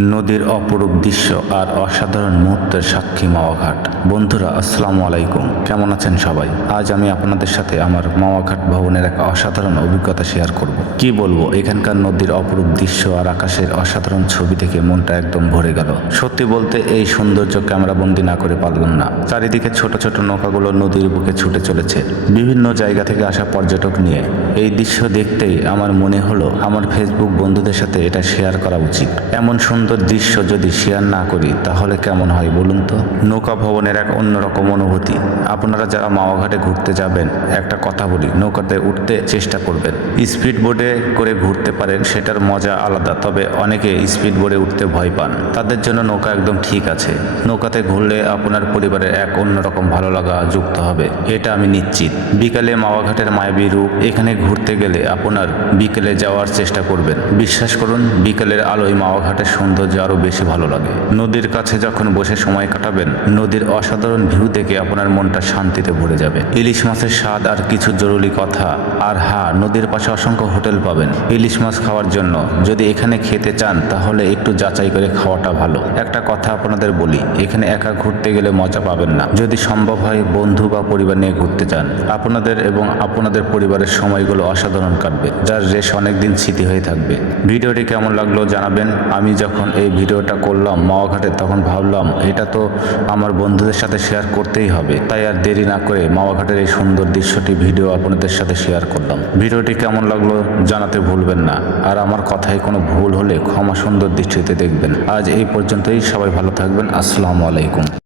নদীর অপরূপ দৃশ্য আর অসাধারণ মুহূর্তের সাক্ষী মাওয়াঘাট। বন্ধুরা, আসসালামু আলাইকুম। কেমন আছেন সবাই? আজ আমি আপনাদের সাথে আমার মাওয়াঘাট ভবনের এক অসাধারণ অভিজ্ঞতা শেয়ার করব। কি বলব, এখানকার নদীর অপরূপ দৃশ্য আর আকাশের অসাধারণ ছবি দেখে মনটা একদম ভরে গেল। সত্যি বলতে, এই সৌন্দর্য ক্যামেরা ক্যামেরাবন্দি না করে পারলাম না। চারিদিকে ছোট ছোট নৌকাগুলো নদীর বুকে ছুটে চলেছে। বিভিন্ন জায়গা থেকে আসা পর্যটক নিয়ে। এই দৃশ্য দেখতেই আমার মনে হলো, আমার ফেসবুক বন্ধুদের সাথে এটা শেয়ার করা উচিত। এমন সুন্দর দৃশ্য যদি শেয়ার না করি, তাহলে কেমন হয় বলুন তো? নৌকা ভবনের এক অন্যরকম অনুভূতি। আপনারা যারা মাওয়াঘাটে ঘুরতে যাবেন, একটা কথা বলি, নৌকাতে উঠতে চেষ্টা করবেন। স্পিড বোর্ডে করে ঘুরতে পারেন, সেটার মজা আলাদা, তবে অনেকে স্পিড বোর্ডে উঠতে ভয় পান। তাদের জন্য নৌকা একদম ঠিক আছে। নৌকাতে ঘুরলে আপনার পরিবারের এক অন্যরকম ভালো লাগা যুক্ত হবে। এটা আমি নিশ্চিত। বিকালে মাওয়াঘাটের মায়াবী রূপ এখানে ঘুরতে গেলে আপনার বিকেলে যাওয়ার চেষ্টা করবেন। বিশ্বাস করুন, বিকেলের আলোয় মাওয়াঘাটের সৌন্দর্য আরও বেশি ভালো লাগে। নদীর কাছে যখন বসে সময় কাটাবেন, নদীর অসাধারণ ভিউ দেখে আপনার মনটা শান্তিতে ভরে যাবে। ইলিশ মাছের স্বাদ আর কিছু জরুরি কথা, আর হা, নদীর পাশে অসংখ্য হোটেল পাবেন। ইলিশ মাছ খাওয়ার জন্য যদি এখানে খেতে চান, তাহলে একটু যাচাই করে খাওয়াটা ভালো। একটা কথা আপনাদের বলি, এখানে একা ঘুরতে গেলে মজা পাবেন না। যদি সম্ভব হয় বন্ধু বা পরিবার নিয়ে ঘুরতে চান, আপনাদের এবং আপনাদের পরিবারের সময়গুলো অসাধারণ কাটবে, যার রেশ অনেকদিন স্মৃতি হয়ে থাকবে। ভিডিওটি কেমন লাগল জানাবেন। আমি যখন এই ভিডিওটা করলাম মাওয়াঘাটে, তখন ভাবলাম এটা তো আমার বন্ধুদের সাথে শেয়ার করতেই হবে। তাই আর দেরি না করে মাওয়াঘাটের এই সুন্দর দৃশ্যটি ভিডিও আপনাদের সাথে শেয়ার করলাম। ভিডিওটি কেমন লাগল জানাতে ভুলবেন না। আর আমার কথায় কোনো ভুল হলে ক্ষমা সুন্দর দৃষ্টিতে দেখবেন। আজ এই পর্যন্তই। সবাই ভালো থাকবেন। আসসালামু আলাইকুম।